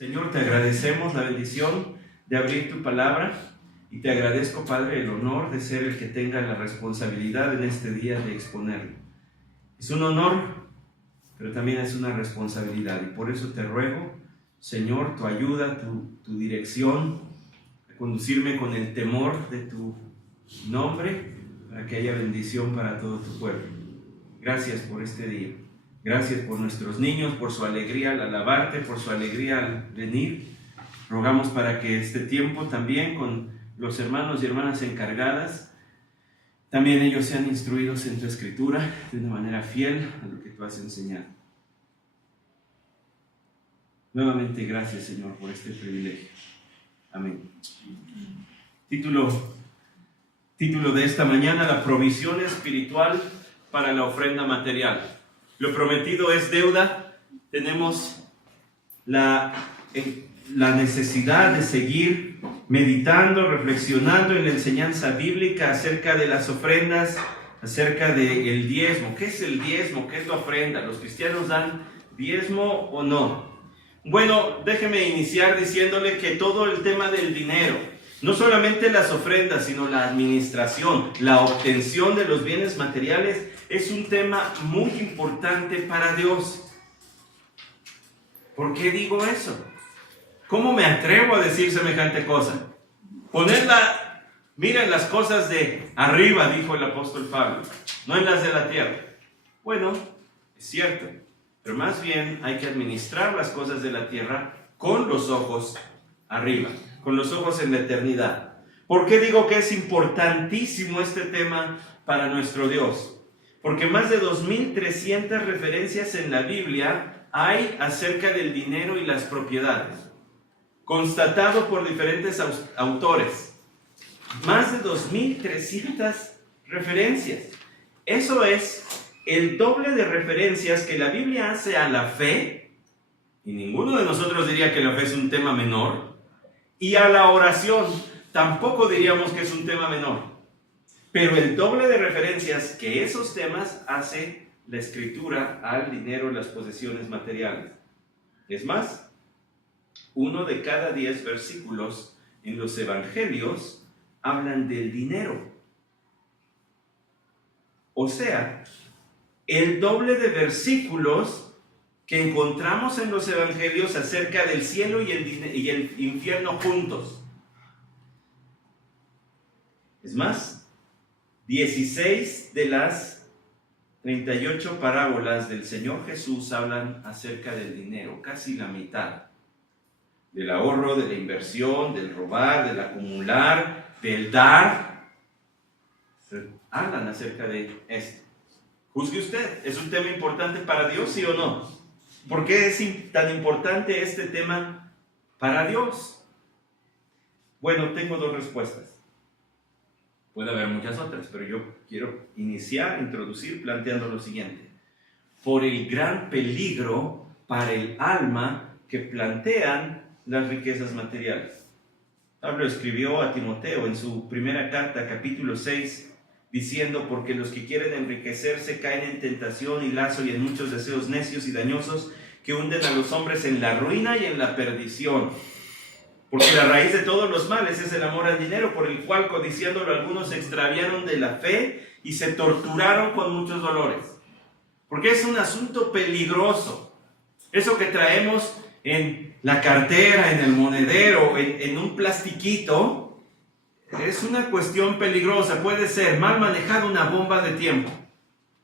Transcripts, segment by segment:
Señor, te agradecemos la bendición de abrir tu palabra y te agradezco, Padre, el honor de ser el que tenga la responsabilidad en este día de exponerlo. Es un honor, pero también es una responsabilidad y por eso te ruego, Señor, tu ayuda, tu dirección, a conducirme con el temor de tu nombre para que haya bendición para todo tu pueblo. Gracias por este día. Gracias por nuestros niños, por su alegría al alabarte, por su alegría al venir. Rogamos para que este tiempo también con los hermanos y hermanas encargadas, también ellos sean instruidos en tu escritura de una manera fiel a lo que tú has enseñado. Nuevamente gracias, Señor, por este privilegio. Amén. Título de esta mañana: la provisión espiritual para la ofrenda material. Lo prometido es deuda. Tenemos la necesidad de seguir meditando, reflexionando en la enseñanza bíblica acerca de las ofrendas, acerca del diezmo. ¿Qué es el diezmo? ¿Qué es la ofrenda? ¿Los cristianos dan diezmo o no? Bueno, déjeme iniciar diciéndole que todo el tema del dinero, no solamente las ofrendas, sino la administración, la obtención de los bienes materiales, es un tema muy importante para Dios. ¿Por qué digo eso? ¿Cómo me atrevo a decir semejante cosa? Miren las cosas de arriba, dijo el apóstol Pablo, no en las de la tierra. Bueno, es cierto, pero más bien hay que administrar las cosas de la tierra con los ojos arriba, con los ojos en la eternidad. ¿Por qué digo que es importantísimo este tema para nuestro Dios? Porque más de 2,300 referencias en la Biblia hay acerca del dinero y las propiedades, constatado por diferentes autores. Más de 2,300 referencias. Eso es el doble de referencias que la Biblia hace a la fe, y ninguno de nosotros diría que la fe es un tema menor, y a la oración tampoco diríamos que es un tema menor. Pero el doble de referencias que esos temas hace la Escritura al dinero y las posesiones materiales. Es más, 1 de cada 10 versículos en los evangelios hablan del dinero. O sea, el doble de versículos que encontramos en los evangelios acerca del cielo y el infierno juntos. Es más, 16 de las 38 parábolas del Señor Jesús hablan acerca del dinero, casi la mitad. Del ahorro, de la inversión, del robar, del acumular, del dar. Hablan acerca de esto. Juzgue usted, ¿es un tema importante para Dios, sí o no? ¿Por qué es tan importante este tema para Dios? Bueno, tengo dos respuestas. Puede haber muchas otras, pero yo quiero introducir planteando lo siguiente. Por el gran peligro para el alma que plantean las riquezas materiales. Pablo escribió a Timoteo en su primera carta, capítulo 6, diciendo: porque los que quieren enriquecerse caen en tentación y lazo y en muchos deseos necios y dañosos que hunden a los hombres en la ruina y en la perdición. Porque la raíz de todos los males es el amor al dinero, por el cual, codiciándolo, algunos se extraviaron de la fe y se torturaron con muchos dolores. Porque es un asunto peligroso. Eso que traemos en la cartera, en el monedero, en un plastiquito, es una cuestión peligrosa. Puede ser mal manejada una bomba de tiempo.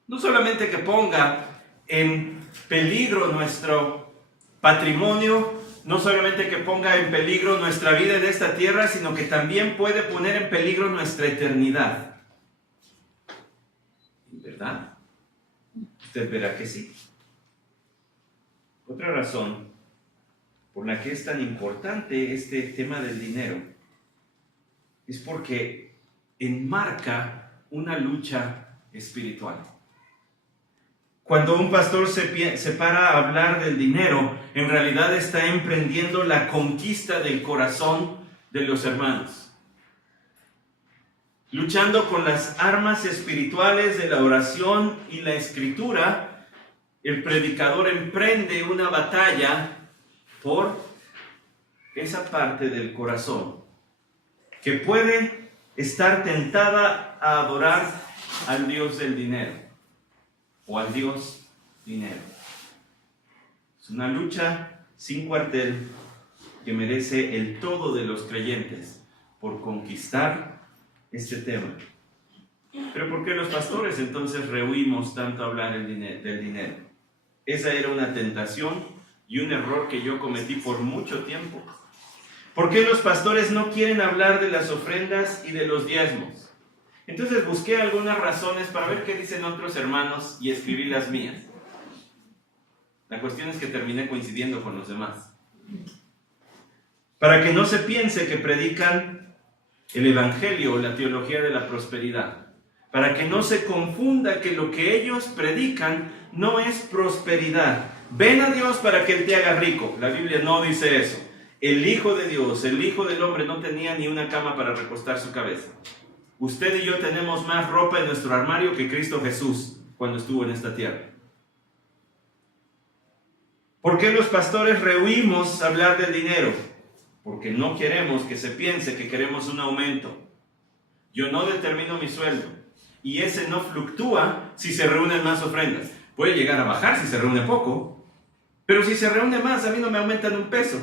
No solamente que ponga en peligro nuestro patrimonio, no solamente que ponga en peligro nuestra vida en esta tierra, sino que también puede poner en peligro nuestra eternidad. ¿Verdad? Usted verá que sí. Otra razón por la que es tan importante este tema del dinero es porque enmarca una lucha espiritual. Cuando un pastor se para a hablar del dinero, en realidad está emprendiendo la conquista del corazón de los hermanos. Luchando con las armas espirituales de la oración y la escritura, el predicador emprende una batalla por esa parte del corazón que puede estar tentada a adorar al Dios del dinero o al Dios dinero. Es una lucha sin cuartel que merece el todo de los creyentes por conquistar este tema. Pero ¿por qué los pastores entonces rehuimos tanto hablar del dinero? Esa era una tentación y un error que yo cometí por mucho tiempo. ¿Por qué los pastores no quieren hablar de las ofrendas y de los diezmos? Entonces busqué algunas razones para ver qué dicen otros hermanos y escribí las mías. La cuestión es que terminé coincidiendo con los demás. Para que no se piense que predican el evangelio o la teología de la prosperidad. Para que no se confunda que lo que ellos predican no es prosperidad. Ven a Dios para que Él te haga rico. La Biblia no dice eso. El Hijo de Dios, el Hijo del Hombre, no tenía ni una cama para recostar su cabeza. Usted y yo tenemos más ropa en nuestro armario que Cristo Jesús cuando estuvo en esta tierra. ¿Por qué los pastores rehuimos hablar del dinero? Porque no queremos que se piense que queremos un aumento. Yo no determino mi sueldo y ese no fluctúa si se reúnen más ofrendas. Puede llegar a bajar si se reúne poco, pero si se reúne más, a mí no me aumentan un peso,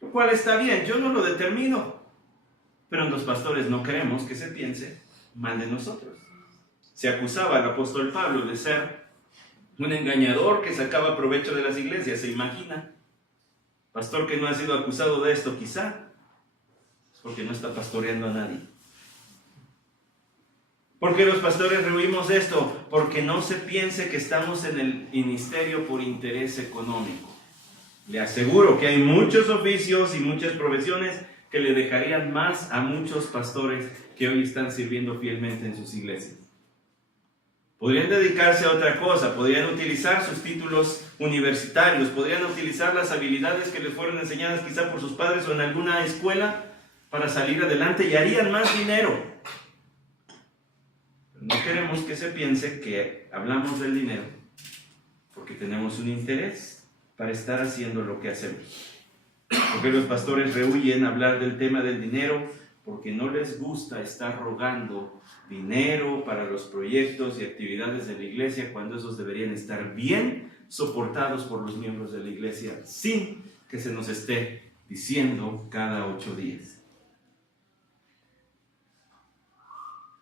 lo cual está bien, yo no lo determino. Pero los pastores no queremos que se piense mal de nosotros. Se acusaba al apóstol Pablo de ser un engañador que sacaba provecho de las iglesias, ¿se imagina? Pastor que no ha sido acusado de esto, quizá es porque no está pastoreando a nadie. ¿Por qué los pastores rehuimos esto? Porque no se piense que estamos en el ministerio por interés económico. Le aseguro que hay muchos oficios y muchas profesiones que le dejarían más a muchos pastores que hoy están sirviendo fielmente en sus iglesias. Podrían dedicarse a otra cosa, podrían utilizar sus títulos universitarios, podrían utilizar las habilidades que les fueron enseñadas quizá por sus padres o en alguna escuela para salir adelante y harían más dinero. Pero no queremos que se piense que hablamos del dinero porque tenemos un interés para estar haciendo lo que hacemos. Porque los pastores rehuyen hablar del tema del dinero porque no les gusta estar rogando dinero para los proyectos y actividades de la iglesia cuando esos deberían estar bien soportados por los miembros de la iglesia sin que se nos esté diciendo cada 8 días.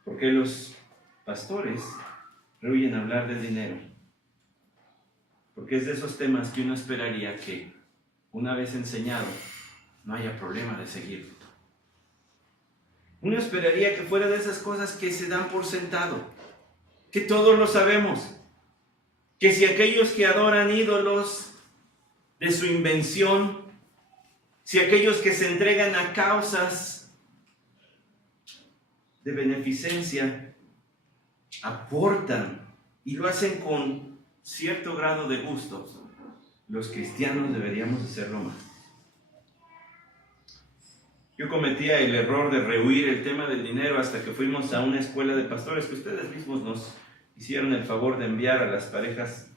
Porque los pastores rehuyen hablar del dinero porque es de esos temas que uno esperaría que una vez enseñado no haya problema de seguirlo. Uno esperaría que fuera de esas cosas que se dan por sentado, que todos lo sabemos, que si aquellos que adoran ídolos de su invención, si aquellos que se entregan a causas de beneficencia, aportan y lo hacen con cierto grado de gusto, los cristianos deberíamos hacerlo más. Yo cometía el error de rehuir el tema del dinero hasta que fuimos a una escuela de pastores que ustedes mismos nos hicieron el favor de enviar a las parejas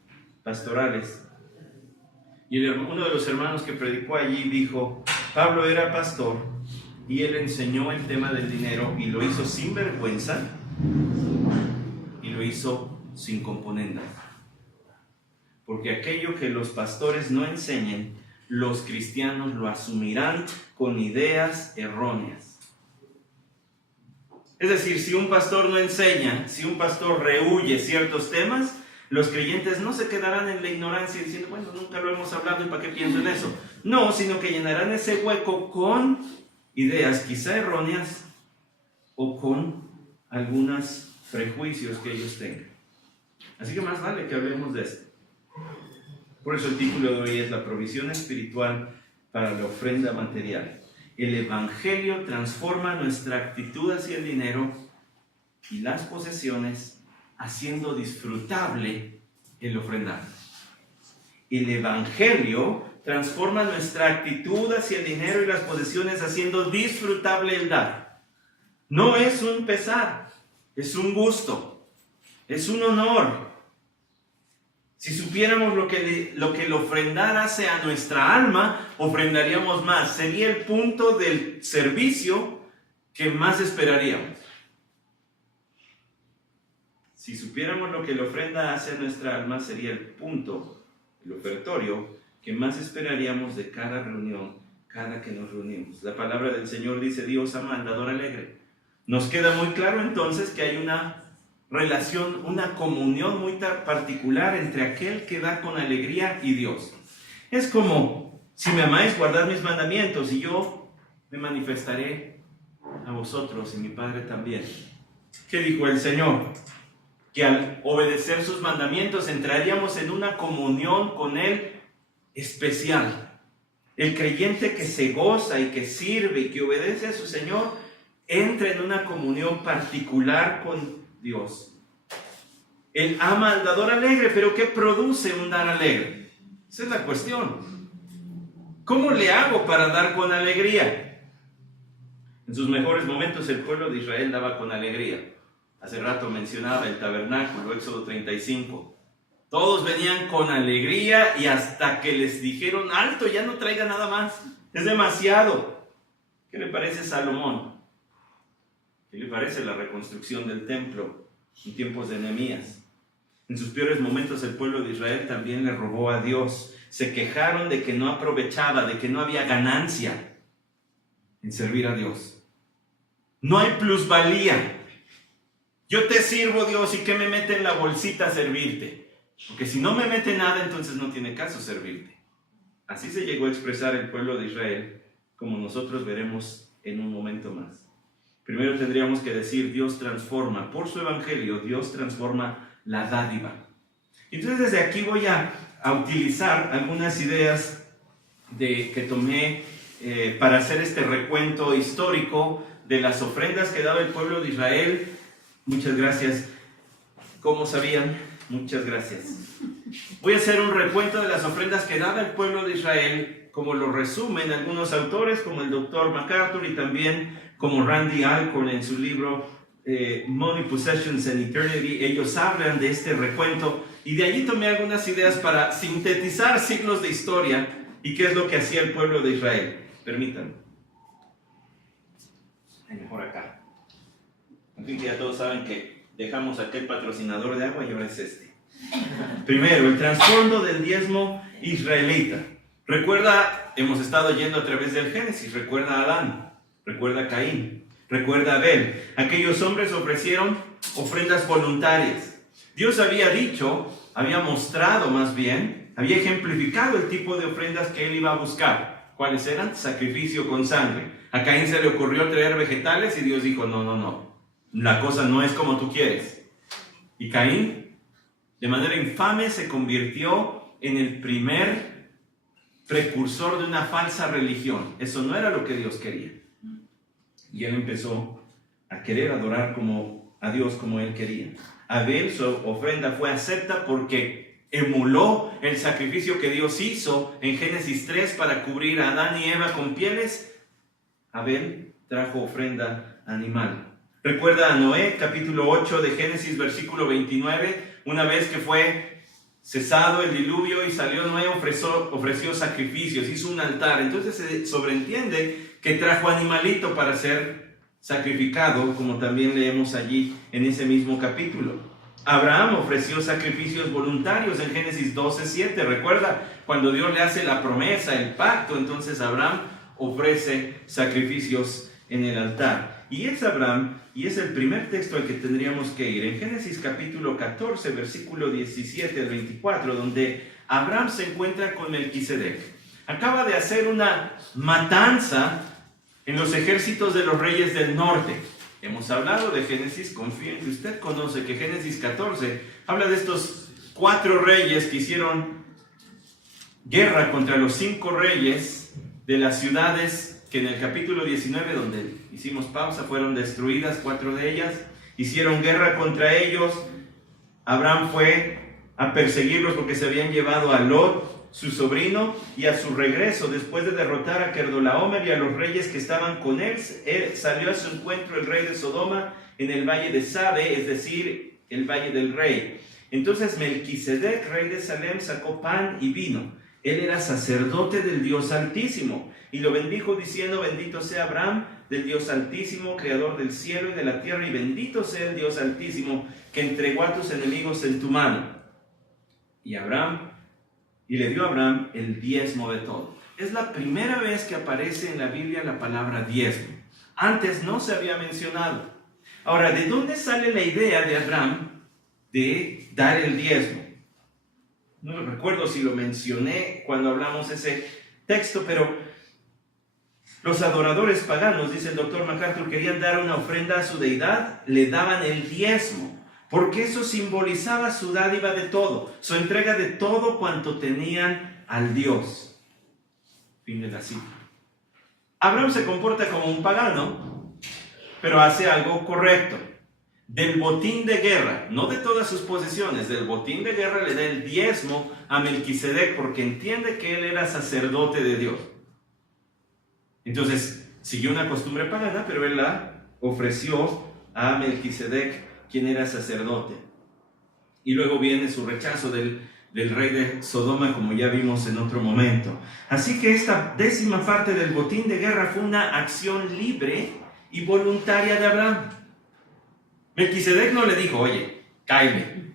pastorales. Y uno de los hermanos que predicó allí dijo, Pablo era pastor y él enseñó el tema del dinero y lo hizo sin vergüenza y lo hizo sin componendas. Porque aquello que los pastores no enseñen, los cristianos lo asumirán con ideas erróneas. Es decir, si un pastor no enseña, si un pastor rehuye ciertos temas, los creyentes no se quedarán en la ignorancia diciendo, bueno, nunca lo hemos hablado y ¿para qué pienso en eso? No, sino que llenarán ese hueco con ideas quizá erróneas o con algunos prejuicios que ellos tengan. Así que más vale que hablemos de esto. Por eso el título de hoy es la provisión espiritual para la ofrenda material. El Evangelio transforma nuestra actitud hacia el dinero y las posesiones, haciendo disfrutable el ofrendar. El Evangelio transforma nuestra actitud hacia el dinero y las posesiones, haciendo disfrutable el dar. No es un pesar, es un gusto, es un honor. Si supiéramos lo que el ofrendar hace a nuestra alma, ofrendaríamos más. Sería el punto del servicio que más esperaríamos. Si supiéramos lo que la ofrenda hace a nuestra alma, sería el punto, el ofertorio, que más esperaríamos de cada reunión, cada que nos reunimos. La palabra del Señor dice: Dios ama al dador alegre. Nos queda muy claro entonces que hay una relación, una comunión muy particular entre aquel que da con alegría y Dios. Es como: si me amáis, guardad mis mandamientos, y yo me manifestaré a vosotros, y mi Padre también. ¿Qué dijo el Señor? Que al obedecer sus mandamientos entraríamos en una comunión con Él especial. El creyente que se goza y que sirve y que obedece a su Señor entra en una comunión particular con Dios. Él ama al dador alegre, pero ¿qué produce un dar alegre? Esa es la cuestión. ¿Cómo le hago para dar con alegría? En sus mejores momentos el pueblo de Israel daba con alegría. Hace rato mencionaba el tabernáculo, Éxodo 35. Todos venían con alegría y hasta que les dijeron: alto, ya no traiga nada más, es demasiado. ¿Qué le parece Salomón? ¿Qué le parece la reconstrucción del templo en tiempos de Nehemías? En sus peores momentos el pueblo de Israel también le robó a Dios. Se quejaron de que no aprovechaba, de que no había ganancia en servir a Dios. No hay plusvalía. Yo te sirvo, Dios, ¿y qué me mete en la bolsita a servirte? Porque si no me mete nada, entonces no tiene caso servirte. Así se llegó a expresar el pueblo de Israel, como nosotros veremos en un momento más. Primero tendríamos que decir: Dios transforma. Por su evangelio, Dios transforma la dádiva. Entonces desde aquí voy a utilizar algunas ideas que tomé para hacer este recuento histórico de las ofrendas que daba el pueblo de Israel. Muchas gracias. ¿Cómo sabían? Muchas gracias. Voy a hacer un recuento de las ofrendas que daba el pueblo de Israel, como lo resumen algunos autores, como el Dr. MacArthur y también como Randy Alcorn en su libro Money, Possessions and Eternity. Ellos hablan de este recuento y de allí tomé algunas ideas para sintetizar siglos de historia y qué es lo que hacía el pueblo de Israel. Permítanme. Mejor acá. En fin, ya todos saben que dejamos aquel patrocinador de agua y ahora es este. Primero, el trasfondo del diezmo israelita. Recuerda, hemos estado yendo a través del Génesis. Recuerda a Adán, recuerda a Caín, recuerda a Abel. Aquellos hombres ofrecieron ofrendas voluntarias. Dios había dicho, había mostrado más bien, había ejemplificado el tipo de ofrendas que él iba a buscar. ¿Cuáles eran? Sacrificio con sangre. A Caín se le ocurrió traer vegetales y Dios dijo: no. La cosa no es como tú quieres. Y Caín, de manera infame, se convirtió en el primer precursor de una falsa religión. Eso no era lo que Dios quería. Y él empezó a querer adorar a Dios como él quería. Abel, su ofrenda fue acepta porque emuló el sacrificio que Dios hizo en Génesis 3 para cubrir a Adán y Eva con pieles. Abel trajo ofrenda animal. Recuerda a Noé, capítulo 8 de Génesis, versículo 29. Una vez que fue cesado el diluvio y salió Noé, ofreció sacrificios, hizo un altar. Entonces se sobreentiende que trajo animalito para ser sacrificado, como también leemos allí en ese mismo capítulo. Abraham ofreció sacrificios voluntarios en Génesis 12:7. Recuerda, cuando Dios le hace la promesa, el pacto, entonces Abraham ofrece sacrificios en el altar. Y es Abraham, y es el primer texto al que tendríamos que ir, en Génesis capítulo 14, versículo 17 al 24, donde Abraham se encuentra con Melquisedec. Acaba de hacer una matanza en los ejércitos de los reyes del norte. Hemos hablado de Génesis, confío en que usted conoce que Génesis 14 habla de estos 4 reyes que hicieron guerra contra los 5 reyes de las ciudades que en el capítulo 19, donde hicimos pausa, fueron destruidas 4 de ellas. Hicieron guerra contra ellos. Abraham fue a perseguirlos porque se habían llevado a Lot, su sobrino, y a su regreso, después de derrotar a Kedorlaomer y a los reyes que estaban con él, salió a su encuentro el rey de Sodoma en el valle de Sabe, es decir, el valle del rey. Entonces Melquisedec, rey de Salem, sacó pan y vino. Él era sacerdote del Dios Altísimo y lo bendijo diciendo: bendito sea Abraham del Dios Altísimo, creador del cielo y de la tierra, y bendito sea el Dios Altísimo que entregó a tus enemigos en tu mano. Y le dio a Abraham el diezmo de todo. Es la primera vez que aparece en la Biblia la palabra diezmo. Antes no se había mencionado. Ahora, ¿de dónde sale la idea de Abraham de dar el diezmo? No recuerdo si lo mencioné cuando hablamos ese texto, pero los adoradores paganos, dice el doctor MacArthur, querían dar una ofrenda a su deidad, le daban el diezmo, porque eso simbolizaba su dádiva de todo, su entrega de todo cuanto tenían al Dios. Fin de la cita. Abraham se comporta como un pagano, pero hace algo correcto. Del botín de guerra, no de todas sus posesiones, del botín de guerra le da el diezmo a Melquisedec porque entiende que él era sacerdote de Dios. Entonces, siguió una costumbre pagana, pero él la ofreció a Melquisedec, quien era sacerdote. Y luego viene su rechazo del rey de Sodoma, como ya vimos en otro momento. Así que esta 10ª parte del botín de guerra fue una acción libre y voluntaria de Abraham. Melquisedec no le dijo: oye, cáele,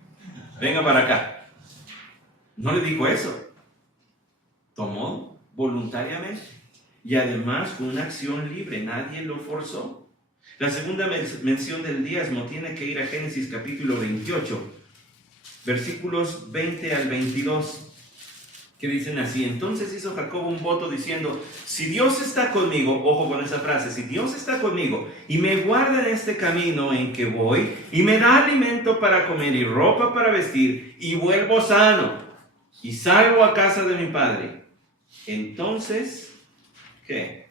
venga para acá. No le dijo eso. Tomó voluntariamente. Y además fue una acción libre, nadie lo forzó. La segunda mención del diezmo tiene que ir a Génesis capítulo 28, versículos 20 al 22, que dicen así: entonces hizo Jacob un voto diciendo: si Dios está conmigo, ojo con esa frase, si Dios está conmigo y me guarda en este camino en que voy, y me da alimento para comer y ropa para vestir, y vuelvo sano, y salgo a casa de mi padre, entonces, ¿qué?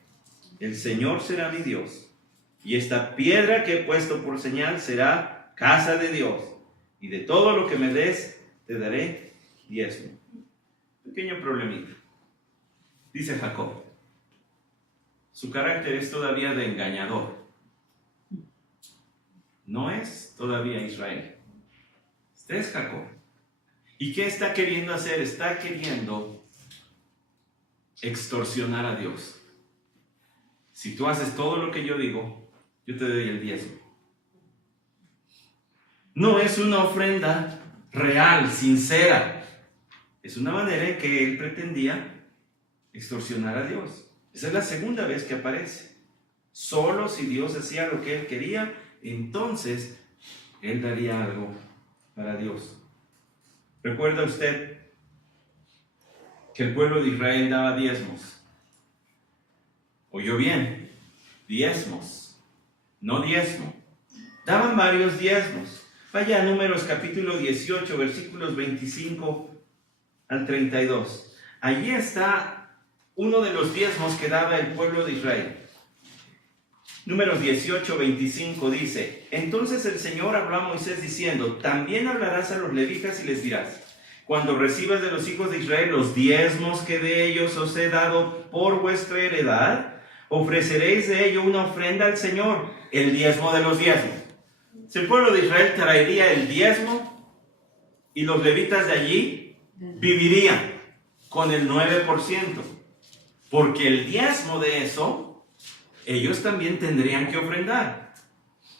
El Señor será mi Dios, y esta piedra que he puesto por señal será casa de Dios, y de todo lo que me des, te daré diezmo. Pequeño problemita. Dice Jacob, su carácter es todavía de engañador. No es todavía Israel. Este es Jacob. ¿Y qué está queriendo hacer? Está queriendo extorsionar a Dios. Si tú haces todo lo que yo digo, yo te doy el diezmo. No es una ofrenda real, sincera. Es una manera en que él pretendía extorsionar a Dios. Esa es la segunda vez que aparece. Solo si Dios hacía lo que él quería, entonces él daría algo para Dios. ¿Recuerda usted que el pueblo de Israel daba diezmos? ¿Oyó bien? Diezmos, no diezmo. Daban varios diezmos. Vaya a Números capítulo 18, versículos 25 al 32. Allí está uno de los diezmos que daba el pueblo de Israel. Números 18, 25 dice: entonces el Señor habló a Moisés diciendo: también hablarás a los levitas y les dirás: cuando recibas de los hijos de Israel los diezmos que de ellos os he dado por vuestra heredad, ofreceréis de ello una ofrenda al Señor, el diezmo de los diezmos. Si el pueblo de Israel traería el diezmo y los levitas de allí vivirían con el 9%, porque el diezmo de eso ellos también tendrían que ofrendar.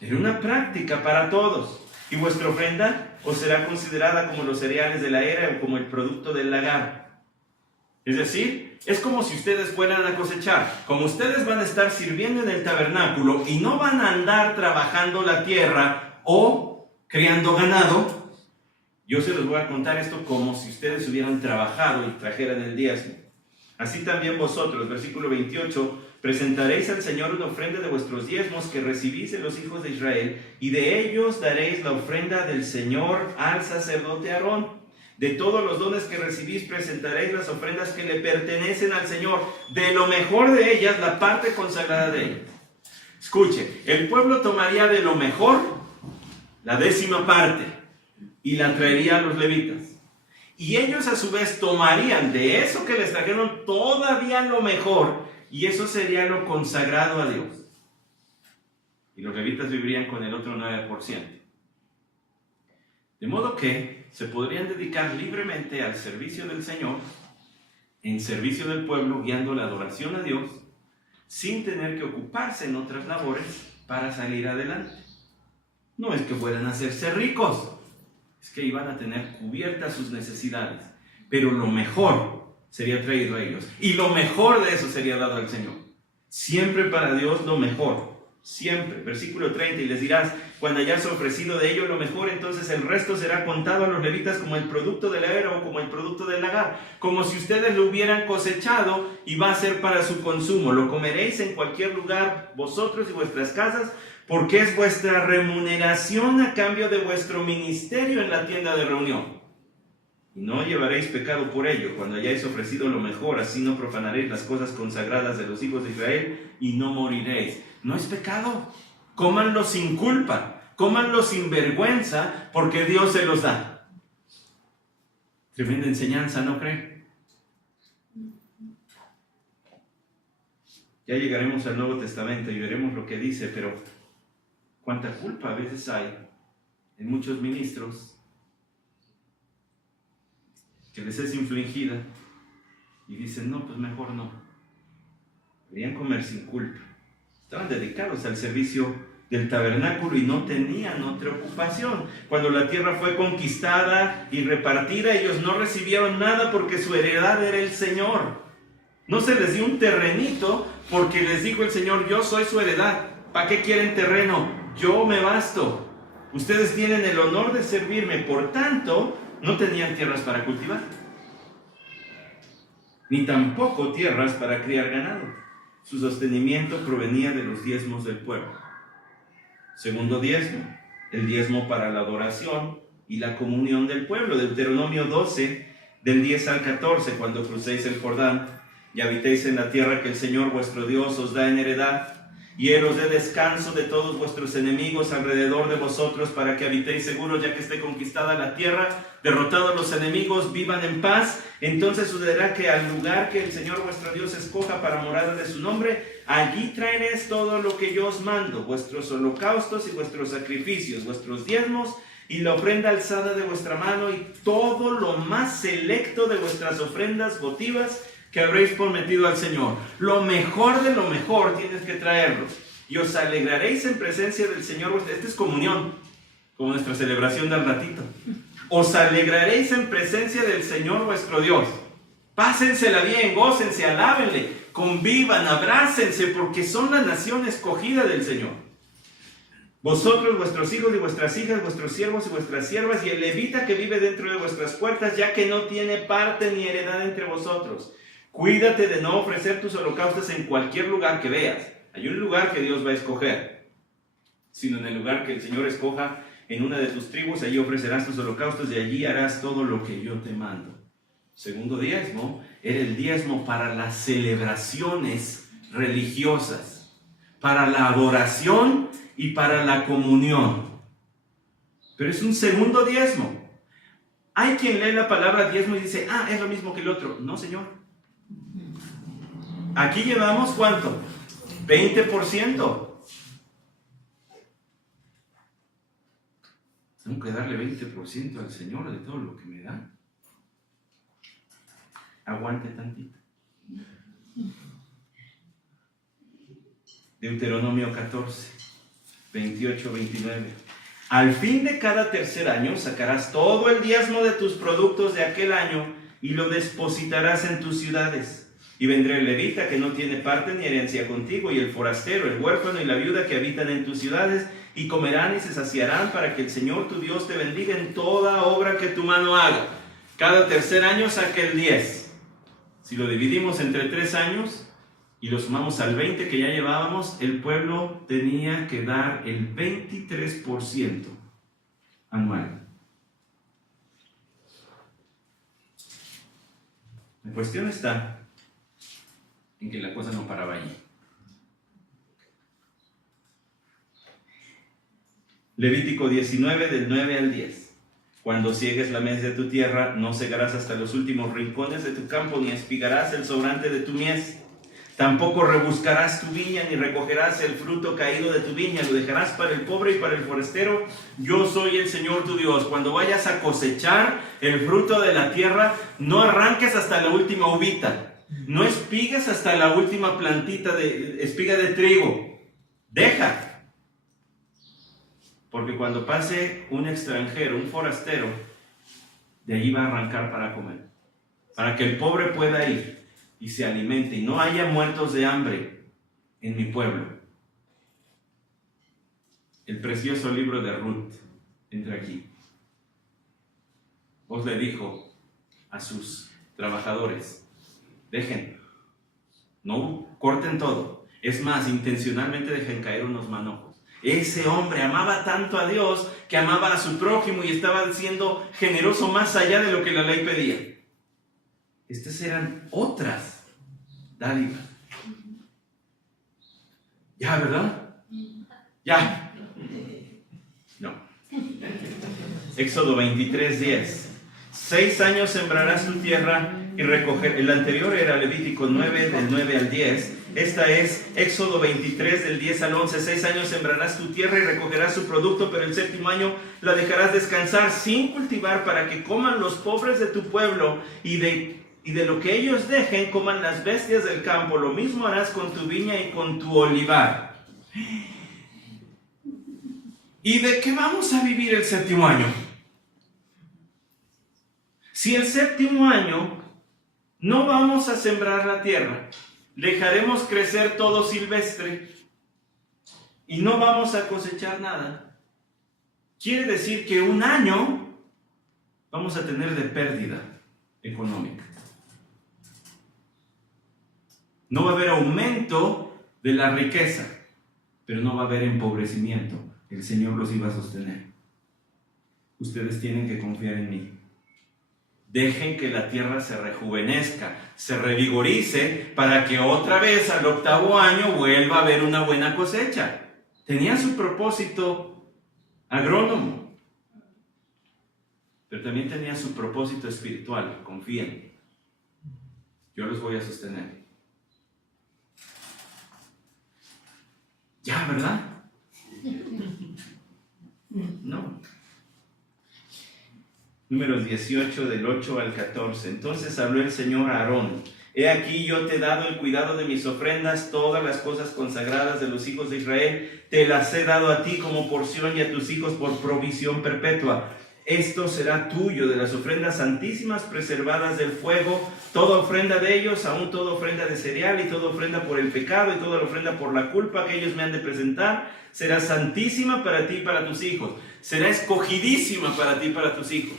Era una práctica para todos. Y vuestra ofrenda os será considerada como los cereales de la era o como el producto del lagar. Es decir, es como si ustedes fueran a cosechar. Como ustedes van a estar sirviendo en el tabernáculo y no van a andar trabajando la tierra o criando ganado, yo se los voy a contar esto como si ustedes hubieran trabajado y trajeran el diezmo. Así también vosotros, versículo 28, presentaréis al Señor una ofrenda de vuestros diezmos que recibís de los hijos de Israel, y de ellos daréis la ofrenda del Señor al sacerdote Aarón. De todos los dones que recibís presentaréis las ofrendas que le pertenecen al Señor, de lo mejor de ellas, la parte consagrada de ellas. Escuche, el pueblo tomaría de lo mejor la 10ª parte y la traería a los levitas. Y ellos a su vez tomarían de eso que les trajeron todavía lo mejor, y eso sería lo consagrado a Dios. Y los levitas vivirían con el otro 9%. De modo que se podrían dedicar libremente al servicio del Señor, en servicio del pueblo, guiando la adoración a Dios, sin tener que ocuparse en otras labores para salir adelante. No es que fueran a hacerse ricos, es que iban a tener cubiertas sus necesidades, pero lo mejor sería traído a ellos, y lo mejor de eso sería dado al Señor. Siempre para Dios lo mejor, siempre. Versículo 30, y les dirás, cuando hayas ofrecido de ello lo mejor, entonces el resto será contado a los levitas como el producto de la era o como el producto del lagar, como si ustedes lo hubieran cosechado, y va a ser para su consumo. Lo comeréis en cualquier lugar, vosotros y vuestras casas, porque es vuestra remuneración a cambio de vuestro ministerio en la tienda de reunión. Y no llevaréis pecado por ello, cuando hayáis ofrecido lo mejor, así no profanaréis las cosas consagradas de los hijos de Israel, y no moriréis. No es pecado. Cómanlo sin culpa, cómanlo sin vergüenza, porque Dios se los da. Tremenda enseñanza, ¿no creen? Ya llegaremos al Nuevo Testamento y veremos lo que dice, pero cuánta culpa a veces hay en muchos ministros que les es infligida y dicen, no, pues mejor no. Querían comer sin culpa. Estaban dedicados al servicio del tabernáculo y no tenían otra ocupación. Cuando la tierra fue conquistada y repartida, ellos no recibieron nada porque su heredad era el Señor. No se les dio un terrenito porque les dijo el Señor, yo soy su heredad. ¿Para qué quieren terreno? Yo me basto. Ustedes tienen el honor de servirme, por tanto, no tenían tierras para cultivar, ni tampoco tierras para criar ganado. Su sostenimiento provenía de los diezmos del pueblo. Segundo diezmo, el diezmo para la adoración y la comunión del pueblo. Deuteronomio 12, del 10 al 14, cuando crucéis el Jordán y habitéis en la tierra que el Señor vuestro Dios os da en heredad, y Él os dé descanso de todos vuestros enemigos alrededor de vosotros, para que habitéis seguros, ya que esté conquistada la tierra, derrotados los enemigos, vivan en paz. Entonces sucederá que al lugar que el Señor vuestro Dios escoja para morada de su nombre, allí traeréis todo lo que yo os mando, vuestros holocaustos y vuestros sacrificios, vuestros diezmos y la ofrenda alzada de vuestra mano, y todo lo más selecto de vuestras ofrendas votivas que habréis prometido al Señor. Lo mejor de lo mejor tienes que traerlo. Y os alegraréis en presencia del Señor. Esta es comunión, como nuestra celebración del ratito. Os alegraréis en presencia del Señor vuestro Dios. Pásensela bien, gócense, alábenle, convivan, abrácense, porque son la nación escogida del Señor. Vosotros, vuestros hijos y vuestras hijas, vuestros siervos y vuestras siervas, y el levita que vive dentro de vuestras puertas, ya que no tiene parte ni heredad entre vosotros. Cuídate de no ofrecer tus holocaustos en cualquier lugar que veas. Hay un lugar que Dios va a escoger, sino en el lugar que el Señor escoja en una de tus tribus, allí ofrecerás tus holocaustos y allí harás todo lo que yo te mando. Segundo diezmo era el diezmo para las celebraciones religiosas, para la adoración y para la comunión. Pero es un segundo diezmo. Hay quien lee la palabra diezmo y dice, es lo mismo que el otro. No, Señor. Aquí llevamos ¿cuánto? 20%. Tengo que darle 20% al Señor de todo lo que me da. Aguante tantito. Deuteronomio 14, 28, 29. Al fin de cada tercer año sacarás todo el diezmo de tus productos de aquel año y lo depositarás en tus ciudades. Y vendrá el levita que no tiene parte ni herencia contigo, y el forastero, el huérfano y la viuda que habitan en tus ciudades, y comerán y se saciarán, para que el Señor tu Dios te bendiga en toda obra que tu mano haga. Cada tercer año saca el 10. Si lo dividimos entre 3 años y lo sumamos al 20 que ya llevábamos, el pueblo tenía que dar el 23% anual. La cuestión está en que la cosa no paraba allí. Levítico 19, del 9 al 10. Cuando ciegues la mies de tu tierra, no segarás hasta los últimos rincones de tu campo, ni espigarás el sobrante de tu mies. Tampoco rebuscarás tu viña, ni recogerás el fruto caído de tu viña. Lo dejarás para el pobre y para el forastero. Yo soy el Señor tu Dios. Cuando vayas a cosechar el fruto de la tierra, no arranques hasta la última uvita. No espigues hasta la última plantita de espiga de trigo. Deja. Porque cuando pase un extranjero, un forastero, de allí va a arrancar para comer. Para que el pobre pueda ir y se alimente, y no haya muertos de hambre en mi pueblo. El precioso libro de Ruth entra aquí. Os le dijo a sus trabajadores: dejen, no corten todo. Es más, intencionalmente dejen caer unos manojos. Ese hombre amaba tanto a Dios que amaba a su prójimo y estaba siendo generoso más allá de lo que la ley pedía. Estas eran otras dádivas. Ya, ¿verdad? Ya. No. Éxodo 23:10. 6 años sembrarás tu tierra y recoger. El anterior era Levítico 9, del 9 al 10. Esta es Éxodo 23, del 10 al 11. 6 años sembrarás tu tierra y recogerás su producto, pero el 7º año la dejarás descansar sin cultivar, para que coman los pobres de tu pueblo, y de lo que ellos dejen coman las bestias del campo. Lo mismo harás con tu viña y con tu olivar. ¿Y de qué vamos a vivir el 7º año? Si el 7º año no vamos a sembrar la tierra, dejaremos crecer todo silvestre y no vamos a cosechar nada, quiere decir que un año vamos a tener de pérdida económica. No va a haber aumento de la riqueza, pero no va a haber empobrecimiento. El Señor los iba a sostener. Ustedes tienen que confiar en mí. Dejen que la tierra se rejuvenezca, se revigorice, para que otra vez al 8º año vuelva a haber una buena cosecha. Tenía su propósito agrónomo, pero también tenía su propósito espiritual. Confíen, yo los voy a sostener. Ya, ¿verdad? No. Números 18, del 8 al 14. Entonces habló el Señor a Aarón: he aquí, yo te he dado el cuidado de mis ofrendas, todas las cosas consagradas de los hijos de Israel, te las he dado a ti como porción y a tus hijos por provisión perpetua. Esto será tuyo de las ofrendas santísimas preservadas del fuego, toda ofrenda de ellos, aún toda ofrenda de cereal y toda ofrenda por el pecado y toda la ofrenda por la culpa que ellos me han de presentar, será santísima para ti y para tus hijos. Será escogidísima para ti y para tus hijos.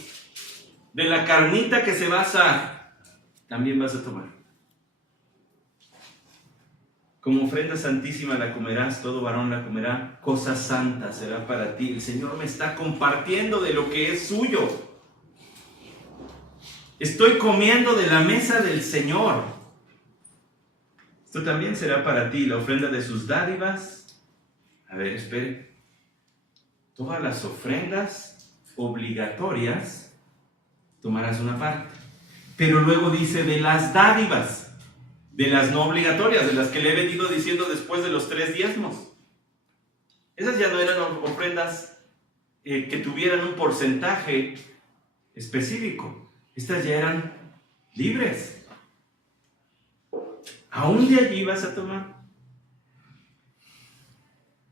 De la carnita que se va a asar, también vas a tomar. Como ofrenda santísima la comerás, todo varón la comerá, cosa santa será para ti. El Señor me está compartiendo de lo que es suyo. Estoy comiendo de la mesa del Señor. Esto también será para ti, la ofrenda de sus dádivas. A ver, espere. Todas las ofrendas obligatorias tomarás una parte. Pero luego dice de las dádivas. De las no obligatorias, de las que le he venido diciendo después de los 3 diezmos. Esas ya no eran ofrendas que tuvieran un porcentaje específico. Estas ya eran libres. Aún de allí vas a tomar.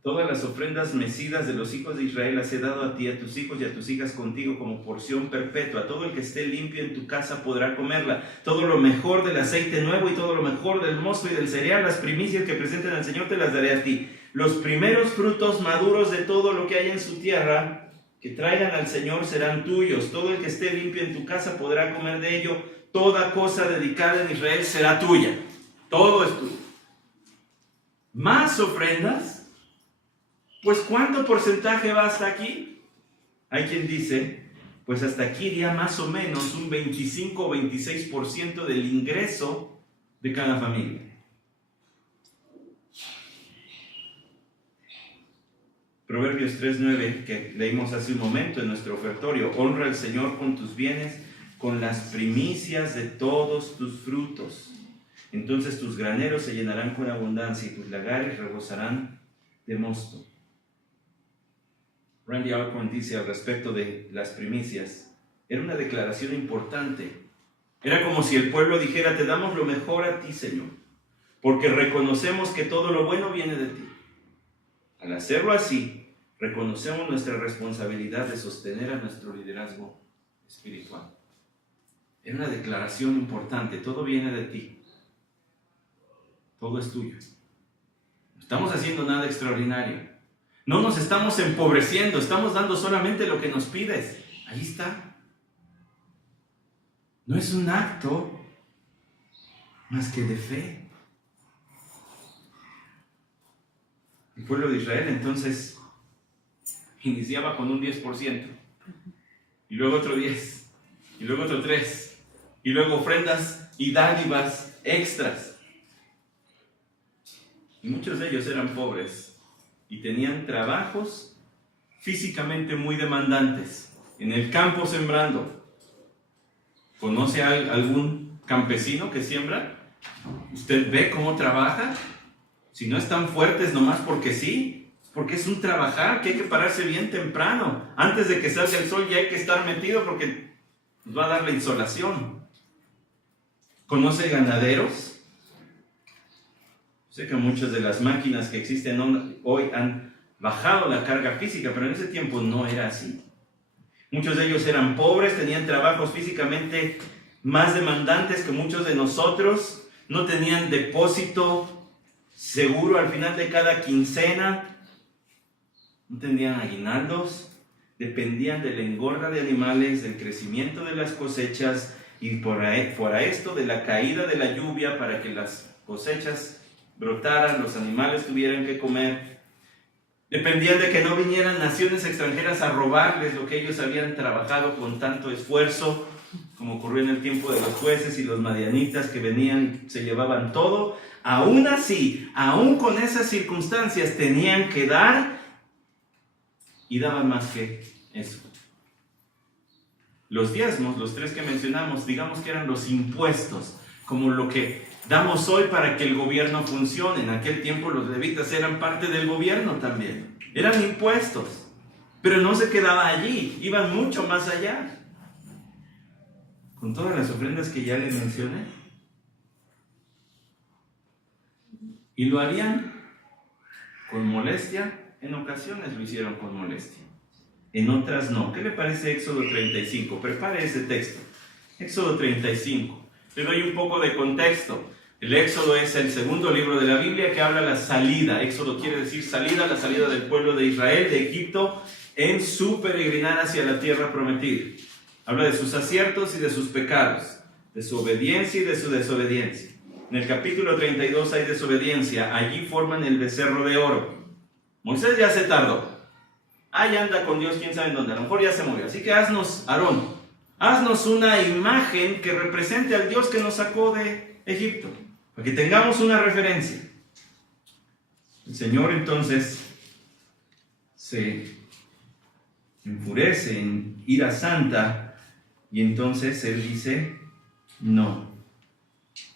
Todas las ofrendas mecidas de los hijos de Israel las he dado a ti, a tus hijos y a tus hijas contigo como porción perpetua. Todo el que esté limpio en tu casa podrá comerla. Todo lo mejor del aceite nuevo y todo lo mejor del mosto y del cereal, las primicias que presenten al Señor te las daré a ti. Los primeros frutos maduros de todo lo que hay en su tierra que traigan al Señor serán tuyos. Todo el que esté limpio en tu casa podrá comer de ello. Toda cosa dedicada en Israel será tuya. Todo es tuyo. Más ofrendas. Pues ¿cuánto porcentaje va hasta aquí? Hay quien dice, pues hasta aquí iría más o menos un 25 o 26% del ingreso de cada familia. Proverbios 3:9, que leímos hace un momento en nuestro ofertorio: honra al Señor con tus bienes, con las primicias de todos tus frutos. Entonces tus graneros se llenarán con abundancia y tus lagares rebosarán de mosto. Randy Alcorn dice al respecto de las primicias, era una declaración importante. Era como si el pueblo dijera, te damos lo mejor a ti, Señor, porque reconocemos que todo lo bueno viene de ti. Al hacerlo así, reconocemos nuestra responsabilidad de sostener a nuestro liderazgo espiritual. Era una declaración importante, todo viene de ti. Todo es tuyo. No estamos haciendo nada extraordinario. No nos estamos empobreciendo, estamos dando solamente lo que nos pides. Ahí está. No es un acto más que de fe. El pueblo de Israel entonces iniciaba con un 10%, y luego otro 10%, y luego otro 3%, y luego ofrendas y dádivas extras. Y muchos de ellos eran pobres y tenían trabajos físicamente muy demandantes. En el campo sembrando. ¿Conoce a algún campesino que siembra? ¿Usted ve cómo trabaja? Si no están fuertes nomás porque sí, porque es un trabajar que hay que pararse bien temprano. Antes de que salga el sol ya hay que estar metido porque nos va a dar la insolación. ¿Conoce ganaderos? Sé que muchas de las máquinas que existen hoy han bajado la carga física, pero en ese tiempo no era así. Muchos de ellos eran pobres, tenían trabajos físicamente más demandantes que muchos de nosotros, no tenían depósito seguro al final de cada quincena, no tenían aguinaldos, dependían de la engorda de animales, del crecimiento de las cosechas y por esto de la caída de la lluvia para que las cosechas brotaran, los animales tuvieran que comer. Dependían de que no vinieran naciones extranjeras a robarles lo que ellos habían trabajado con tanto esfuerzo, como ocurrió en el tiempo de los jueces y los madianitas que venían y se llevaban todo. Aún así, aún con esas circunstancias, tenían que dar y daban más que eso. Los diezmos, los 3 que mencionamos, digamos que eran los impuestos, como lo que damos hoy para que el gobierno funcione. En aquel tiempo los levitas eran parte del gobierno también. Eran impuestos. Pero no se quedaba allí, iban mucho más allá. Con todas las ofrendas que ya les mencioné. Y lo harían con molestia. En ocasiones lo hicieron con molestia. En otras no. ¿Qué le parece Éxodo 35? Prepare ese texto. Éxodo 35. Le doy un poco de contexto. El Éxodo es el segundo libro de la Biblia que habla de la salida. Éxodo quiere decir salida, la salida del pueblo de Israel de Egipto en su peregrinar hacia la tierra prometida. Habla de sus aciertos y de sus pecados, de su obediencia y de su desobediencia. En el capítulo 32 hay desobediencia. Allí forman el becerro de oro. Moisés ya se tardó. Ahí anda con Dios, quién sabe en dónde. A lo mejor ya se murió. Así que haznos, Aarón, haznos una imagen que represente al Dios que nos sacó de Egipto, para que tengamos una referencia. El Señor entonces se enfurece en ira santa y entonces Él dice, no,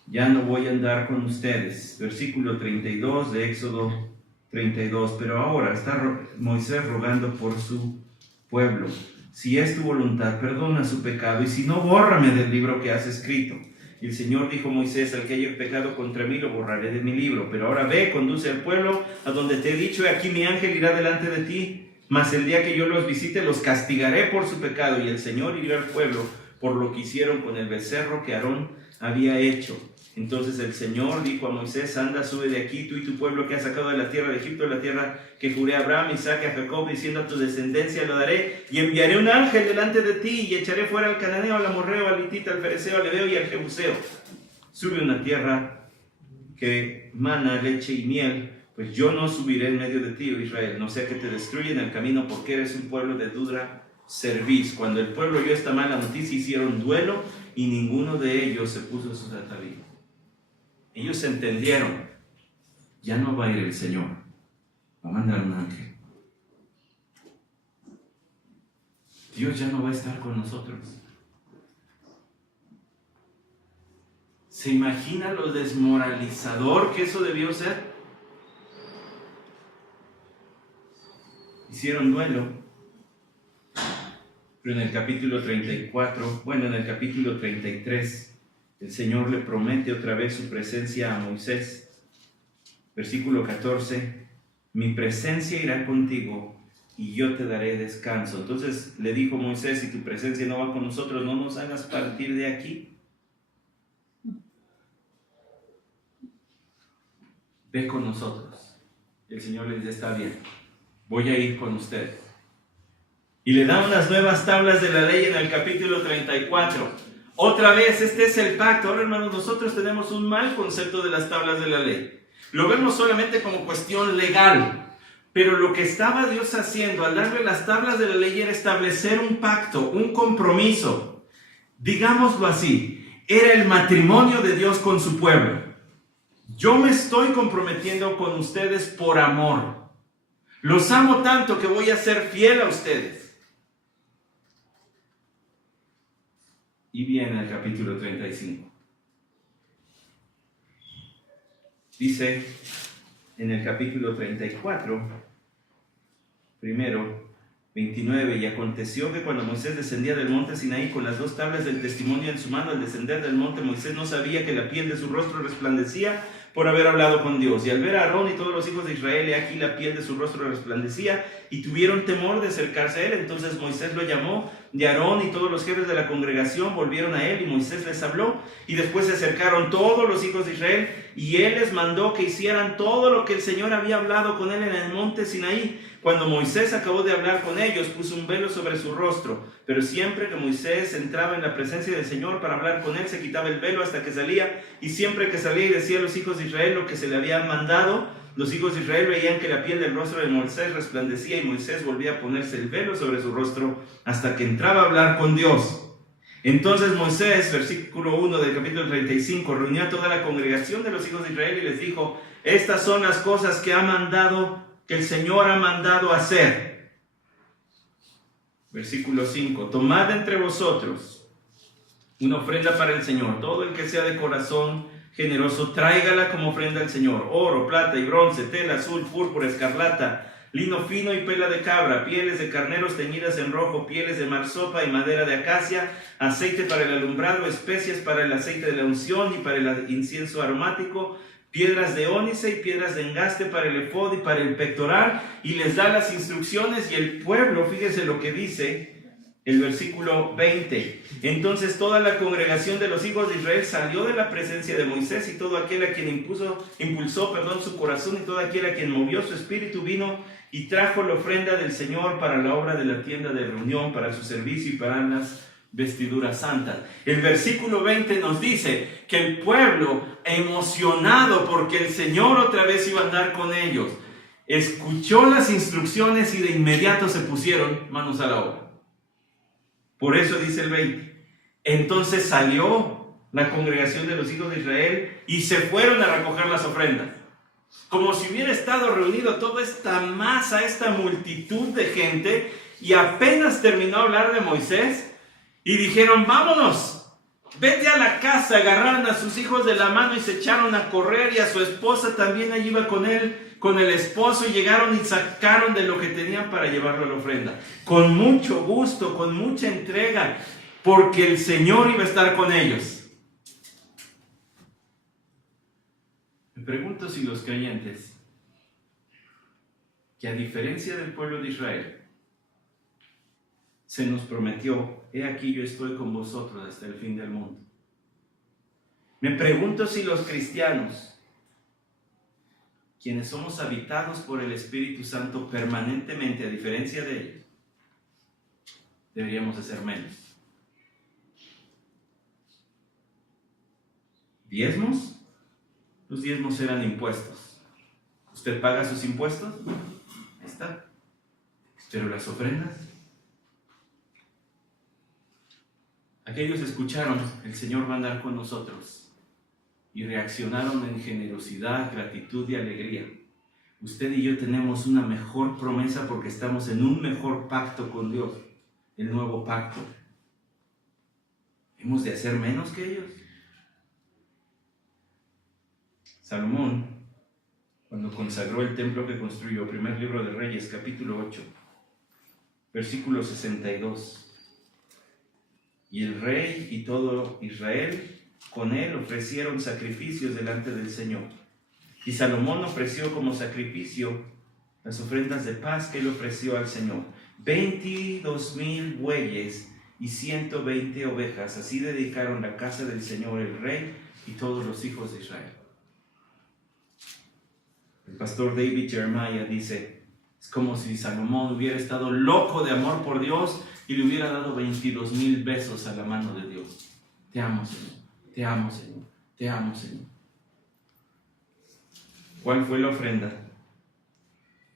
ya no voy a andar con ustedes. Versículo 32 de Éxodo 32, pero ahora está Moisés rogando por su pueblo. Si es tu voluntad, perdona su pecado, y si no, bórrame del libro que has escrito. Y el Señor dijo a Moisés, al que haya pecado contra mí, lo borraré de mi libro. Pero ahora ve, conduce al pueblo a donde te he dicho, y aquí mi ángel irá delante de ti. Mas el día que yo los visite, los castigaré por su pecado. Y el Señor hirió al pueblo por lo que hicieron con el becerro que Aarón había hecho. Entonces el Señor dijo a Moisés, anda, sube de aquí, tú y tu pueblo que has sacado de la tierra de Egipto, la tierra que juré a Abraham, Isaac y a Jacob, diciendo a tu descendencia lo daré, y enviaré un ángel delante de ti, y echaré fuera al cananeo, al amorreo, al hitita, al fereceo, al heveo y al jebuseo. Sube una tierra que mana leche y miel, pues yo no subiré en medio de ti, oh Israel, no sea que te destruyan el camino, porque eres un pueblo de dura cerviz. Cuando el pueblo oyó esta mala noticia, hicieron duelo, y ninguno de ellos se puso sus atavíos. Ellos entendieron, ya no va a ir el Señor, va a mandar un ángel. Dios ya no va a estar con nosotros. ¿Se imagina lo desmoralizador que eso debió ser? Hicieron duelo. Pero en el capítulo 34, en el capítulo 33, el Señor le promete otra vez su presencia a Moisés. Versículo 14, mi presencia irá contigo y yo te daré descanso. Entonces le dijo Moisés, si tu presencia no va con nosotros, no nos hagas partir de aquí. Ve con nosotros. Y el Señor le dice, está bien, voy a ir con ustedes. Y le da unas nuevas tablas de la ley en el capítulo 34. Otra vez, este es el pacto. Ahora, hermanos, nosotros tenemos un mal concepto de las tablas de la ley. Lo vemos solamente como cuestión legal. Pero lo que estaba Dios haciendo al darle las tablas de la ley era establecer un pacto, un compromiso. Digámoslo así, era el matrimonio de Dios con su pueblo. Yo me estoy comprometiendo con ustedes por amor. Los amo tanto que voy a ser fiel a ustedes. Y viene el capítulo 35. Dice en el capítulo 34, primero, 29, y aconteció que cuando Moisés descendía del monte Sinaí con las 2 tablas del testimonio en su mano, al descender del monte, Moisés no sabía que la piel de su rostro resplandecía por haber hablado con Dios. Y al ver a Aarón y todos los hijos de Israel, he aquí la piel de su rostro resplandecía, y tuvieron temor de acercarse a él. Entonces Moisés lo llamó, y Aarón y todos los jefes de la congregación volvieron a él, y Moisés les habló, y después se acercaron todos los hijos de Israel, y él les mandó que hicieran todo lo que el Señor había hablado con él en el monte Sinaí. Cuando Moisés acabó de hablar con ellos, puso un velo sobre su rostro, pero siempre que Moisés entraba en la presencia del Señor para hablar con él, se quitaba el velo hasta que salía, y siempre que salía y decía a los hijos de Israel lo que se le había mandado, los hijos de Israel veían que la piel del rostro de Moisés resplandecía, y Moisés volvía a ponerse el velo sobre su rostro hasta que entraba a hablar con Dios. Entonces Moisés, versículo 1 del capítulo 35, reunió a toda la congregación de los hijos de Israel y les dijo, estas son las cosas que el Señor ha mandado hacer. Versículo 5, tomad entre vosotros una ofrenda para el Señor. Todo el que sea de corazón generoso, tráigala como ofrenda al Señor. Oro, plata y bronce, tela azul, púrpura, escarlata, lino fino y pela de cabra, pieles de carneros teñidas en rojo, pieles de marsopa y madera de acacia, aceite para el alumbrado, especias para el aceite de la unción y para el incienso aromático, piedras de ónice y piedras de engaste para el efod y para el pectoral. Y les da las instrucciones, y el pueblo, fíjese lo que dice el versículo 20. Entonces toda la congregación de los hijos de Israel salió de la presencia de Moisés, y todo aquel a quien impulsó su corazón, y todo aquel a quien movió su espíritu vino y trajo la ofrenda del Señor para la obra de la tienda de reunión, para su servicio y para las vestiduras santas. El versículo 20 nos dice que el pueblo, emocionado porque el Señor otra vez iba a andar con ellos, escuchó las instrucciones y de inmediato se pusieron manos a la obra. Por eso dice el 20, entonces salió la congregación de los hijos de Israel y se fueron a recoger las ofrendas. Como si hubiera estado reunido toda esta masa, esta multitud de gente, y apenas terminó de hablar de Moisés, y dijeron, vámonos, vete a la casa. Agarraron a sus hijos de la mano y se echaron a correr, y a su esposa también allí iba con él, con el esposo, y llegaron y sacaron de lo que tenían para llevarlo a la ofrenda. Con mucho gusto, con mucha entrega, porque el Señor iba a estar con ellos. Me pregunto si los creyentes, que a diferencia del pueblo de Israel, se nos prometió, he aquí yo estoy con vosotros hasta el fin del mundo. Me pregunto si los cristianos, quienes somos habitados por el Espíritu Santo permanentemente, a diferencia de ellos, deberíamos hacer menos. ¿Diezmos? Los diezmos eran impuestos. ¿Usted paga sus impuestos? Ahí está. Pero las ofrendas. Aquellos escucharon, el Señor va a andar con nosotros, y reaccionaron en generosidad, gratitud y alegría. Usted y yo tenemos una mejor promesa porque estamos en un mejor pacto con Dios, el nuevo pacto. ¿Hemos de hacer menos que ellos? Salomón, cuando consagró el templo que construyó, primer libro de Reyes, capítulo 8, versículo 62. Y el rey y todo Israel con él ofrecieron sacrificios delante del Señor. Y Salomón ofreció como sacrificio las ofrendas de paz que él ofreció al Señor: 22,000 bueyes y 120 ovejas. Así dedicaron la casa del Señor el rey y todos los hijos de Israel. El pastor David Jeremiah dice: es como si Salomón hubiera estado loco de amor por Dios y le hubiera dado 22,000 besos a la mano de Dios. Te amo, Señor, te amo, Señor, te amo, Señor. ¿Cuál fue la ofrenda?